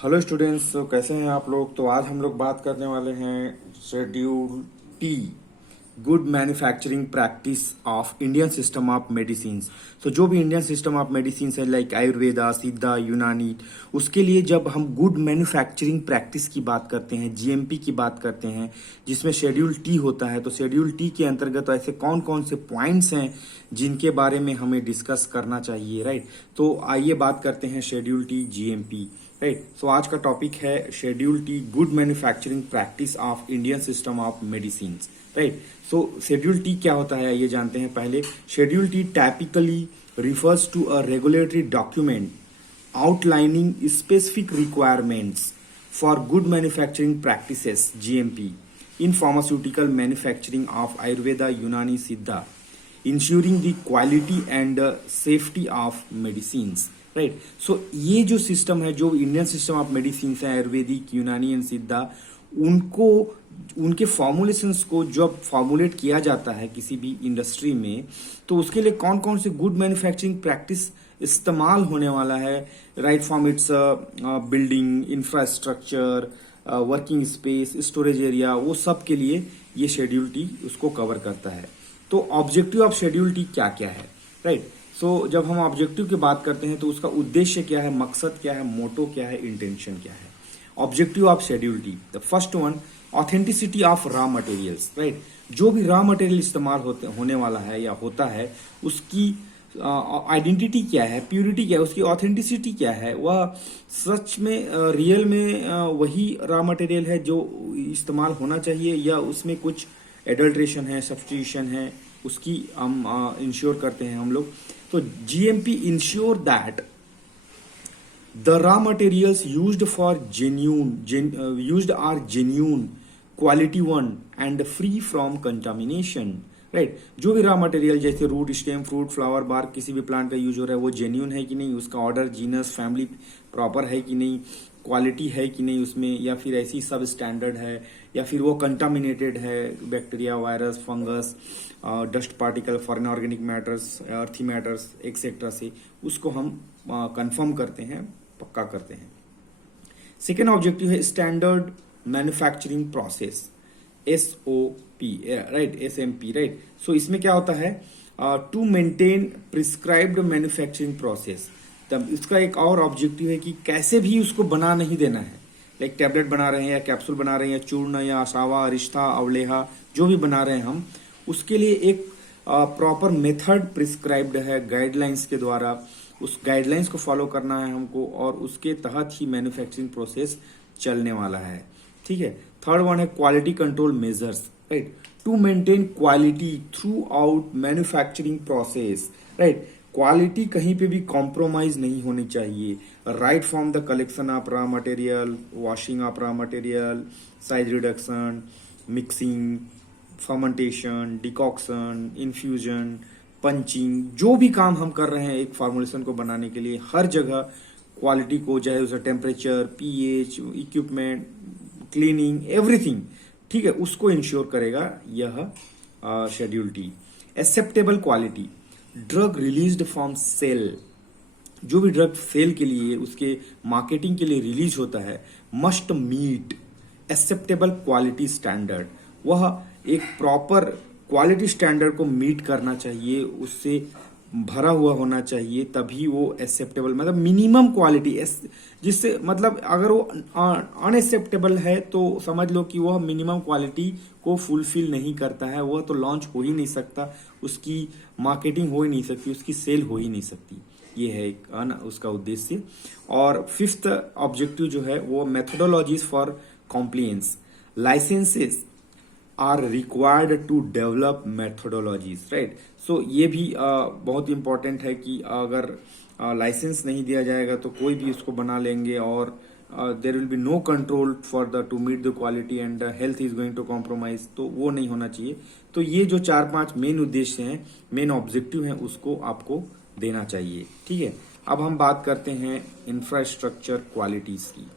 Hello students, तो कैसे हैं आप लोग। तो आज हम लोग बात करने वाले हैं schedule T, good manufacturing practice of Indian system of medicine. तो जो भी इंडियन सिस्टम ऑफ मेडिसिन है लाइक आयुर्वेदा, सिद्धा, यूनानी, उसके लिए जब हम गुड मैन्युफैक्चरिंग प्रैक्टिस की बात करते हैं, जीएमपी की बात करते हैं, जिसमें शेड्यूल टी होता है, तो शेड्यूल टी के अंतर्गत ऐसे कौन कौन से पॉइंट्स हैं जिनके बारे में हमें डिस्कस करना चाहिए, राइट। तो आइए बात करते हैं शेड्यूल टी जीएमपी, राइट। सो आज का टॉपिक है schedule T, good manufacturing practice of Indian system of medicine, right. So schedule T क्या होता है ये जानते हैं पहले। Schedule T typically refers to a regulatory document outlining specific requirements for good manufacturing practices GMP in pharmaceutical manufacturing of Ayurveda, Unani, Siddha, ensuring the quality and safety of medicines, right. So ये जो system है, जो Indian system of medicine है, आयुर्वेदिक, यूनानी and सिद्धा, उनको उनके formulations को जब फॉर्मुलेट किया जाता है किसी भी इंडस्ट्री में, तो उसके लिए कौन कौन से गुड मैन्युफैक्चरिंग प्रैक्टिस इस्तेमाल होने वाला है, right from its building, infrastructure, working space, storage area, वो सब के लिए ये शेड्यूल टी उसको कवर करता है। तो ऑब्जेक्टिव ऑफ शेड्यूल टी क्या क्या है, राइट। सो जब हम ऑब्जेक्टिव की बात करते हैं तो उसका उद्देश्य क्या है, मकसद क्या है, मोटो क्या है, इंटेंशन क्या है। Objective of schedule T, the first one, authenticity of raw materials, right. जो भी रॉ मटेरियल इस्तेमाल होने वाला है या होता है, उसकी आइडेंटिटी क्या है, प्यूरिटी क्या है, उसकी ऑथेंटिसिटी क्या है, वह सच में रियल में वही रॉ मटेरियल है जो इस्तेमाल होना चाहिए, या उसमें कुछ एडल्ट्रेशन है, सब्स्टिट्यूशन है, उसकी हम इंश्योर करते हैं हम लोग। तो GMP ensure that the raw materials used are genuine, quality one and free from contamination, right. जो भी रॉ मटेरियल जैसे root, stem, fruit, flower, bark किसी भी प्लांट का यूज हो रहा है, वो जेन्यून है कि नहीं, उसका ऑर्डर, जीनस, फैमिली प्रॉपर है कि नहीं, क्वालिटी है कि नहीं उसमें, या फिर ऐसी सब स्टैंडर्ड है, या फिर वो कंटामिनेटेड है bacteria, virus, fungus, dust particle, foreign organic matters, earthy matters etcetera से, उसको हम कंफर्म करते हैं, पक्का करते हैं। सेकेंड ऑब्जेक्टिव है standard manufacturing process, SOP, right, SMP, right. So इसमें क्या होता है, to maintain prescribed manufacturing process. तब इसका एक और ऑब्जेक्टिव है कि कैसे भी उसको बना नहीं देना है, लाइक टैबलेट बना रहे हैं या कैप्सूल बना रहे हैं या चूर्ण या आसावा, रिश्ता, अवलेहा, जो भी बना रहे हैं हम, उसके लिए एक प्रॉपर मेथड प्रिस्क्राइब्ड है गाइडलाइंस के द्वारा। उस गाइडलाइंस को फॉलो करना है हमको, और उसके तहत ही मैन्युफैक्चरिंग प्रोसेस चलने वाला है, ठीक है। थर्ड वन है quality control measures, right, to maintain quality throughout manufacturing process, right. Quality कहीं पे भी कॉम्प्रोमाइज नहीं होनी चाहिए, right from the collection of raw material, washing of raw material, size reduction, mixing, fermentation, decoction, infusion, punching, जो भी काम हम कर रहे हैं एक फॉर्मुलेशन को बनाने के लिए, हर जगह क्वालिटी को, चाहे उसका temperature, pH, equipment, cleaning, everything, ठीक है, उसको इंश्योर करेगा यह schedule T. Acceptable quality, drug released from cell, जो भी ड्रग सेल के लिए, उसके मार्केटिंग के लिए रिलीज होता है, must meet acceptable quality standard. वह एक प्रॉपर क्वालिटी स्टैंडर्ड को मीट करना चाहिए, उससे भरा हुआ होना चाहिए, तभी वो एक्सेप्टेबल, मतलब मिनिमम क्वालिटी, जिससे मतलब अगर वो अनएक्सेप्टेबल है तो समझ लो कि वह मिनिमम क्वालिटी को फुलफिल नहीं करता है, वह तो लॉन्च हो ही नहीं सकता, उसकी मार्केटिंग हो ही नहीं सकती, उसकी सेल हो ही नहीं सकती। ये है एक उसका उद्देश्य। और फिफ्थ ऑब्जेक्टिव जो है वो methodologies for compliance, licenses are required to develop methodologies, right. So ये भी बहुत इंपॉर्टेंट है कि अगर लाइसेंस नहीं दिया जाएगा तो कोई भी इसको बना लेंगे, और there will be no control for the to meet the quality and health is going to compromise, तो वो नहीं होना चाहिए। तो ये जो 4-5 मेन उद्देश्य हैं, मेन ऑब्जेक्टिव हैं, उसको आपको देना चाहिए, ठीक है। अब हम बात करते हैं इंफ्रास्ट्रक्चर क्वालिटीज की,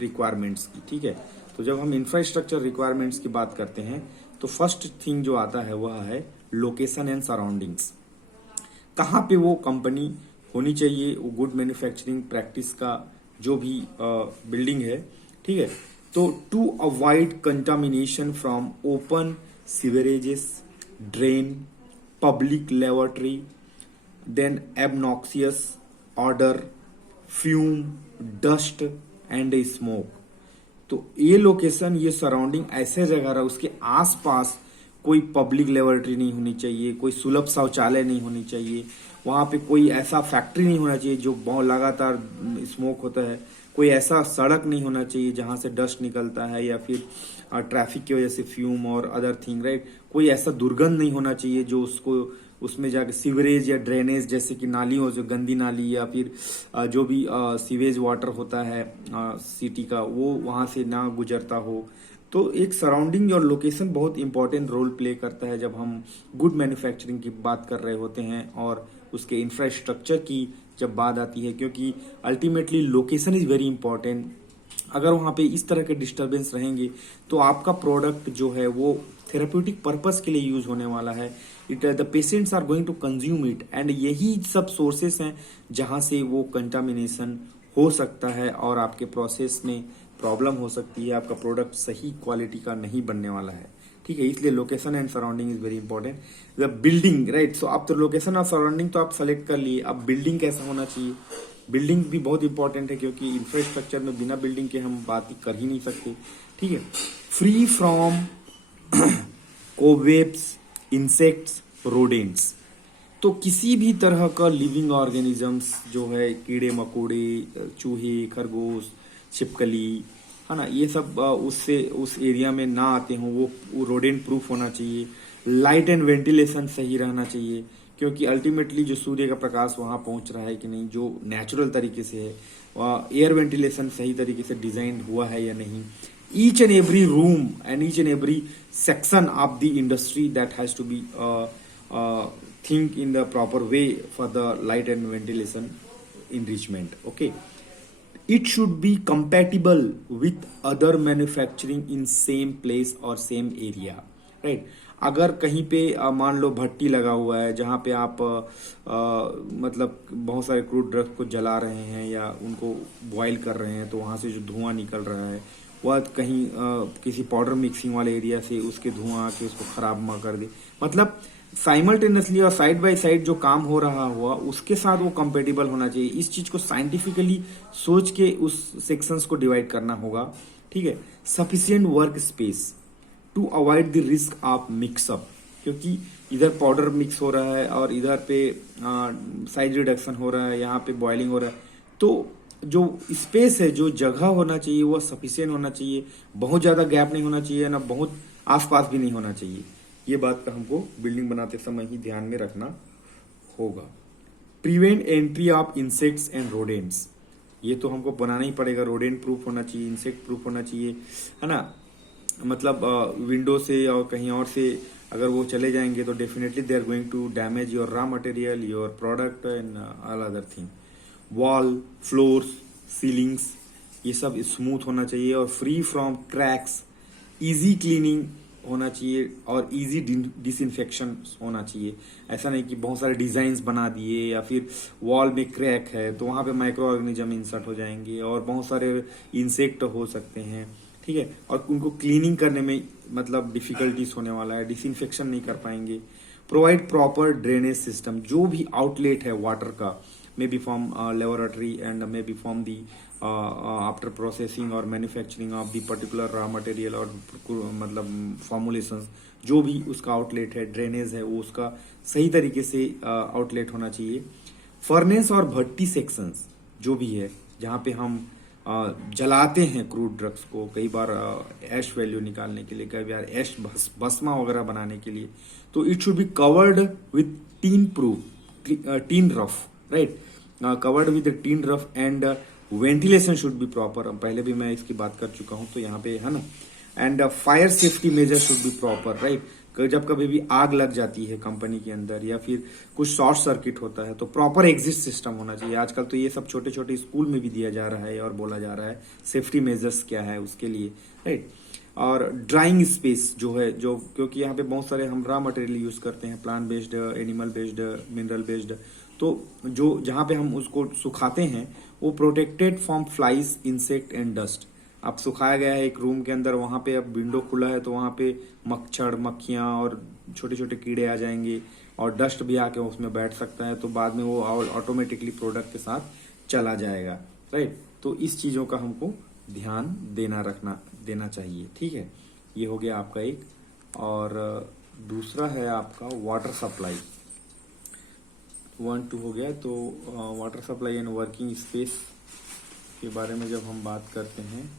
रिक्वायरमेंट्स की, ठीक है। तो जब हम इंफ्रास्ट्रक्चर रिक्वायरमेंट्स की बात करते हैं तो फर्स्ट थिंग जो आता है वह है लोकेशन एंड सराउंडिंग्स। कहाँ पे वो कंपनी होनी चाहिए, वो गुड मैन्युफैक्चरिंग प्रैक्टिस का जो भी बिल्डिंग है, ठीक है। तो to avoid contamination from open sewerages, drain, public laboratory, then obnoxious odour, fume, dust and smoke. तो ये लोकेशन, ये सराउंडिंग ऐसे जगह रहा, उसके आसपास कोई पब्लिक लेबोरेटरी नहीं होनी चाहिए, कोई सुलभ शौचालय नहीं होनी चाहिए, वहाँ पे कोई ऐसा फैक्ट्री नहीं होना चाहिए जो बहुत लगातार स्मोक होता है, कोई ऐसा सड़क नहीं होना चाहिए जहाँ से डस्ट निकलता है या फिर ट्रैफिक की वजह से फ्यूम और अदर थिंग, राइट। कोई ऐसा दुर्गंध नहीं होना चाहिए जो उसको उसमें जाके सीवरेज या ड्रेनेज, जैसे कि नाली हो, जो गंदी नाली या फिर जो भी सीवेज वाटर होता है सिटी का, वो वहाँ से ना गुजरता हो। तो एक सराउंडिंग और लोकेशन बहुत इंपॉर्टेंट रोल प्ले करता है जब हम गुड मैन्युफैक्चरिंग की बात कर रहे होते हैं और उसके इंफ्रास्ट्रक्चर की जब बात आती है, क्योंकि ultimately location is very important. अगर वहाँ पे इस तरह के डिस्टरबेंस रहेंगे तो आपका प्रोडक्ट जो है वो थेराप्यूटिक पर्पस के लिए यूज होने वाला है, it the patients are going to consume it, and यही सब सोर्सेस हैं जहाँ से वो कंटामिनेशन हो सकता है और आपके प्रोसेस में प्रॉब्लम हो सकती है, आपका प्रोडक्ट सही क्वालिटी का नहीं बनने वाला है, ठीक है। इसलिए location and surrounding is very important. The building, right, so आप तो लोकेशन और सराउंडिंग तो आप सेलेक्ट कर लिए, अब बिल्डिंग कैसा होना चाहिए, बिल्डिंग भी बहुत इंपॉर्टेंट है क्योंकि इंफ्रास्ट्रक्चर में बिना बिल्डिंग के हम बात ही कर ही नहीं सकते, ठीक है। फ्री फ्रॉम कोवेब्स, इंसेक्ट्स, रोडेंट्स, तो किसी भी तरह का लिविंग ऑर्गेनिजम्स जो है, कीड़े मकोड़े, चूहे, खरगोश, छिपकली, है ना, ये सब उससे उस एरिया में ना आते हों, वो रोडेंट प्रूफ होना चाहिए। लाइट एंड वेंटिलेशन सही रहना चाहिए क्योंकि अल्टीमेटली जो सूर्य का प्रकाश वहाँ पहुँच रहा है कि नहीं, जो नेचुरल तरीके से है, एयर वेंटिलेशन सही तरीके से डिजाइन हुआ है या नहीं। Each and every room and each and every section of the industry that has to be think in the proper way for the light and ventilation enrichment, okay. It should be compatible with other manufacturing in same place or same area, right। अगर कहीं पे मान लो भट्टी लगा हुआ है जहाँ पे आप मतलब बहुत सारे क्रूड ड्रग्स को जला रहे हैं या उनको बॉयल कर रहे हैं, तो वहाँ से जो धुआं निकल रहा है वह कहीं किसी पाउडर मिक्सिंग वाले एरिया से उसके धुआं आके उसको खराब ना कर दे, मतलब साइमल्टेनियसली और साइड बाय साइड जो काम हो रहा हुआ उसके साथ वो कंपेटेबल होना चाहिए। इस चीज को साइंटिफिकली सोच के उस सेक्शंस को डिवाइड करना होगा, ठीक है। Sufficient work space to avoid the risk of mixup, क्योंकि इधर पाउडर मिक्स हो रहा है और इधर पे साइज रिडक्शन हो रहा है, यहाँ पे बॉइलिंग हो रहा है, तो जो स्पेस है, जो जगह होना चाहिए वो सफिशिएंट होना चाहिए, बहुत ज्यादा गैप नहीं होना चाहिए, ना बहुत आसपास भी नहीं होना चाहिए। ये बात का हमको बिल्डिंग बनाते समय ही ध्यान में रखना होगा। Prevent entry of insects and rodents, ये तो हमको बनाना ही पड़ेगा, रोडेंट प्रूफ होना चाहिए, इंसेक्ट प्रूफ होना चाहिए, है ना, मतलब विंडो से और कहीं और से अगर वो चले जाएंगे तो definitely they are going to damage your raw material, your product and all other thing. Wall, floors, ceilings, ये सब स्मूथ होना चाहिए और free from cracks, easy cleaning होना चाहिए और इजी डिसइंफेक्शन होना चाहिए। ऐसा नहीं कि बहुत सारे डिजाइन्स बना दिए या फिर वॉल में क्रैक है तो वहां पे माइक्रो ऑर्गेनिज्म इंसर्ट हो जाएंगे और बहुत सारे इंसेक्ट हो सकते हैं, ठीक है, और उनको क्लीनिंग करने में मतलब डिफिकल्टीज होने वाला है, डिसइंफेक्शन नहीं कर पाएंगे। प्रोवाइड प्रॉपर ड्रेनेज सिस्टम, जो भी आउटलेट है वाटर का, may be from laboratory and may be from the after processing और manufacturing of the particular raw material और मतलब फॉर्मुलेशंस, जो भी उसका आउटलेट है, ड्रेनेज है, वो उसका सही तरीके से आउटलेट होना चाहिए। फर्नेस और भट्टी सेक्शंस जो भी है, जहाँ पे हम जलाते हैं क्रूड ड्रग्स को, कई बार ऐश वैल्यू निकालने के लिए, कई बार ऐश भस्मा वगैरह बनाने के लिए, तो it should be covered with tin proof, tin rough, right, covered with tin rough and ventilation should be proper. पहले भी मैं इसकी बात कर चुका हूं तो यहाँ पे है ना। And fire safety major should be proper, right, जब कभी भी आग लग जाती है कंपनी के अंदर या फिर कुछ शॉर्ट सर्किट होता है तो प्रॉपर एग्जिट सिस्टम होना चाहिए। आजकल तो ये सब छोटे छोटे स्कूल में भी दिया जा रहा है और बोला जा रहा है सेफ्टी मेजर्स क्या है उसके लिए, राइट। और ड्राइंग स्पेस जो है, जो क्योंकि यहाँ पे बहुत सारे हम रॉ मटेरियल यूज करते हैं, plant based, animal based, mineral based, तो जो जहाँ पे हम उसको सुखाते हैं वो protected from flies, insect and dust. अब सुखाया गया है एक रूम के अंदर, वहां पे अब विंडो खुला है तो वहां पे मच्छर, मक्खियां और छोटे छोटे कीड़े आ जाएंगे और डस्ट भी आके उसमें बैठ सकता है, तो बाद में वो ऑटोमेटिकली प्रोडक्ट के साथ चला जाएगा, राइट। तो इस चीजों का हमको ध्यान देना चाहिए, ठीक है। ये हो गया आपका एक। और दूसरा है आपका वाटर सप्लाई। 1 2 हो गया। तो water supply and working space के बारे में जब हम बात करते हैं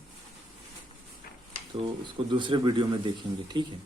तो उसको दूसरे वीडियो में देखेंगे, ठीक है।